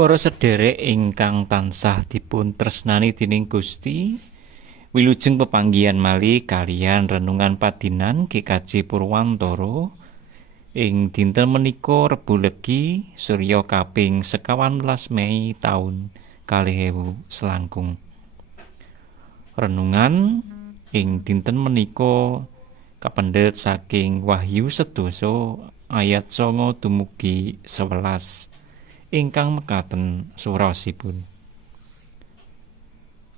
Para sederek ingkang tansah dipun tresnani dening Gusti, wilujeng pepanggihan mali kalian renungan padinan GKJ Purwantoro ing dinten menika Rebu Legi Surya kaping sekawan belas Mei taun kalih ewu selangkung. Renungan ing dinten menika kapendhet saking Wahyu sedoso ayat songo dumugi 11 ingkang mekaten surasipun.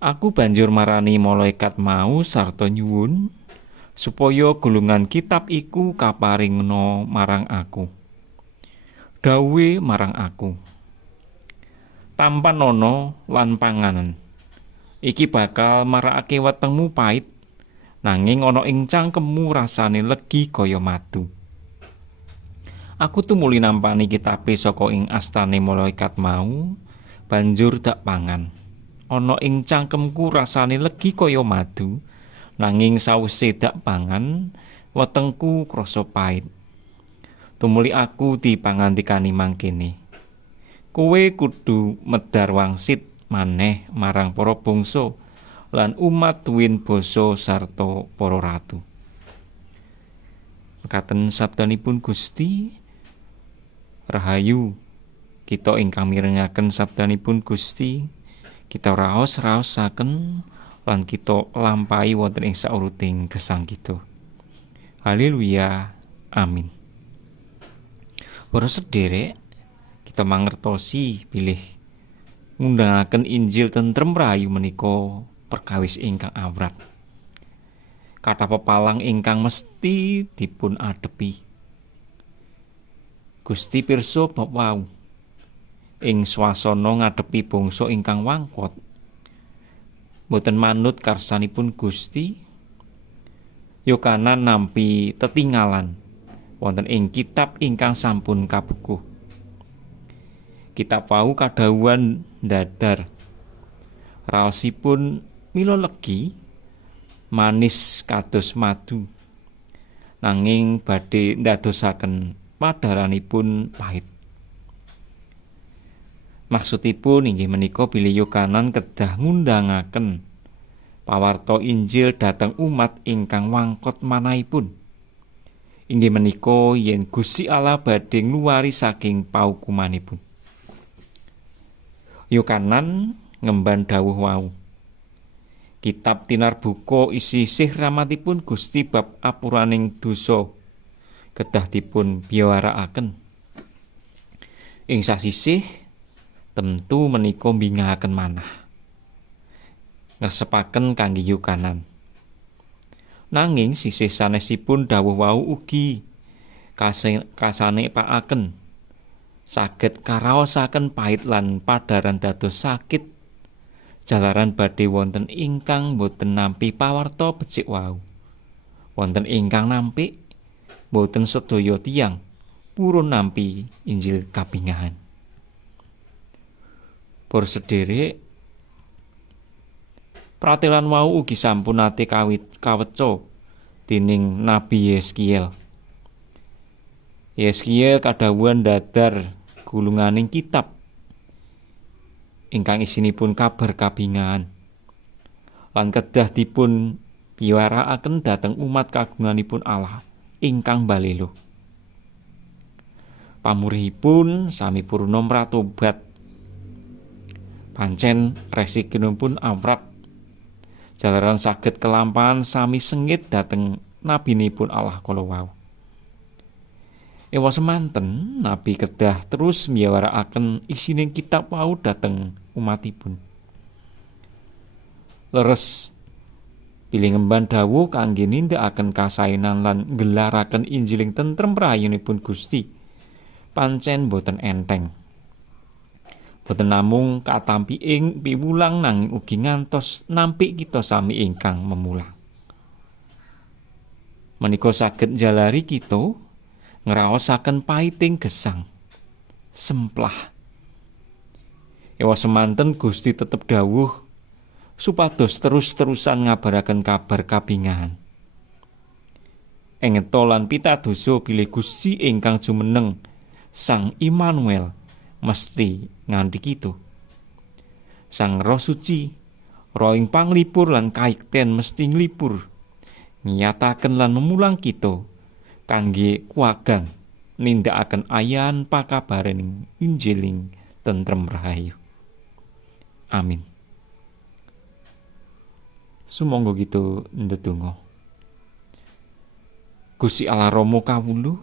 Aku banjur marani malaikat mau sarta nyuwun supaya gulungan kitab iku kaparingna marang aku. Dawe marang aku. Tampan ana lan panganan. Iki bakal marakake wetengmu pait nanging ana ing cangkemmu rasane legi kaya madu. Aku tumuli nampani kitabe saka ing astane malaikat mau, banjur dak pangan. Ana ing cangkemku rasane legi kaya madu, nanging sawise dak pangan, wetengku krasa pait. Tumuli aku dipangandikani mangkene. Kowe kudu medar wangsit maneh marang para bangsa lan umat tuwin basa sarta para ratu. Mekaten sabdanipun Gusti Rahayu kita ingkang mirengaken sabdanipun Gusti kita raos-raosaken lan kita lampahi wonten ing sauruting gesang kita. Haleluya amin. Para sederek kita mangertosi pilih ngundangaken Injil tentrem rahayu menika perkawis ingkang awrat. Kata pepalang ingkang mesti dipun adepi Gusti pirsa bab ing swasana ngadepi bangsa ingkang wangkot. Boten manut karsanipun Gusti. Yokanan nampi tetinggalan. Wonten ing kitab ingkang sampun kabukuh. Kitab wau kadhawuhan dadar raosipun mila legi manis kados madu. Nanging badhe ndadosaken padaranipun pahit. Maksudipun inggih menika bilih kanan kedah ngundangaken pawarta Injil dhateng umat ingkang wangkot manahipun. Inggih menika yen Gusti Allah badhe ngluwari saking paukumanipun. Yokanan ngemban dawuh wau. Kitab tinar buka isi sih ramatipun Gusti bab apuraning dosa kedah dipun biwarakaken. Ing sasisih tentu menika mbingahaken manah. Ngersepaken kangge yukanan. Nanging sisih sanesipun dawuh wau ugi kasane pakaken saged karaosaken pait lan padaran dados sakit jalaran badhe wonten ingkang boten nampi pawarta becik wau wonten ingkang nampi boten sedaya tiang purun nampi Injil kapingahan. Por sederek pratelan wau ugi sampun nate kawit kaweca dening Nabi Yeskiel. Yeskiel kadhawuhan dadar gulunganing kitab ingkang isinipun kabar kabingahan lan kedah dipun piwarakaken dhateng umat kagunganipun Allah ingkang balelo. Pamurihipun sami purna mratobat. Pancen resikinipun awrat. Jalaran saged kelampahan sami sengit dhateng nabinipun Allah kala wau. Ewa semanten nabi kedah terus miyawarakaken isining kitab wau dhateng umatipun. Leres pilih ngemban dawuh kangge nindakaken kasainan lan gelaraken Injiling tentrem prayunipun Gusti. Pancen boten enteng. Boten namung katampi ing piwulang nanging ugi ngantos nampi kita sami ingkang memulang. Menika saged jalari kita ngraosaken paiting gesang semplah. Ewa semanten Gusti tetep dawuh supados terus-terusan ngabaraken kabar kabingahan. Engeta lan pitadosa bilih Gusti ingkang jumeneng Sang Immanuel mesti nganti kitu Sang Roh Suci roh ing panglipur lan kaikten mesti nglipur nyataken lan memulang kita kangge kuagang nindakaken ayan pakabarening Injiling tentrem rahayu. Amin Sumangga gitu ndedonga Gusti Allah Rama kawulu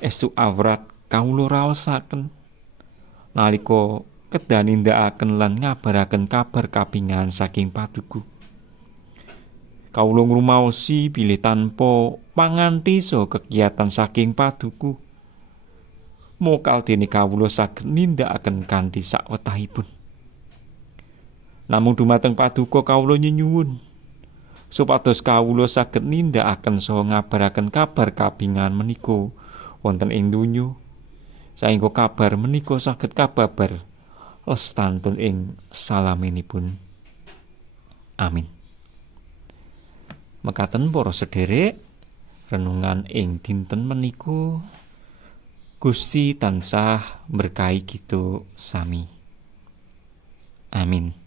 esuk awrat kawula raosaken nalika kedah nindakaken lan ngabaraken kabar kapingan saking paduku. Kawula ngrumaosi bilih tanpa pangantisa kegiatan saking paduku. Mokal dene kawula saged nindakaken kanthi sakwetahipun. Namung dumateng paduka kawula nyuwun supados kawula saged nindakaken saha ngabaraken kabar kapingan menika wonten ing donya. Saengga kabar menika saged kababar lestantun ing salaminipun. Amin. Mekaten para sederek renungan ing dinten meniku Gusti tansah berkahi gitu sami. Amin.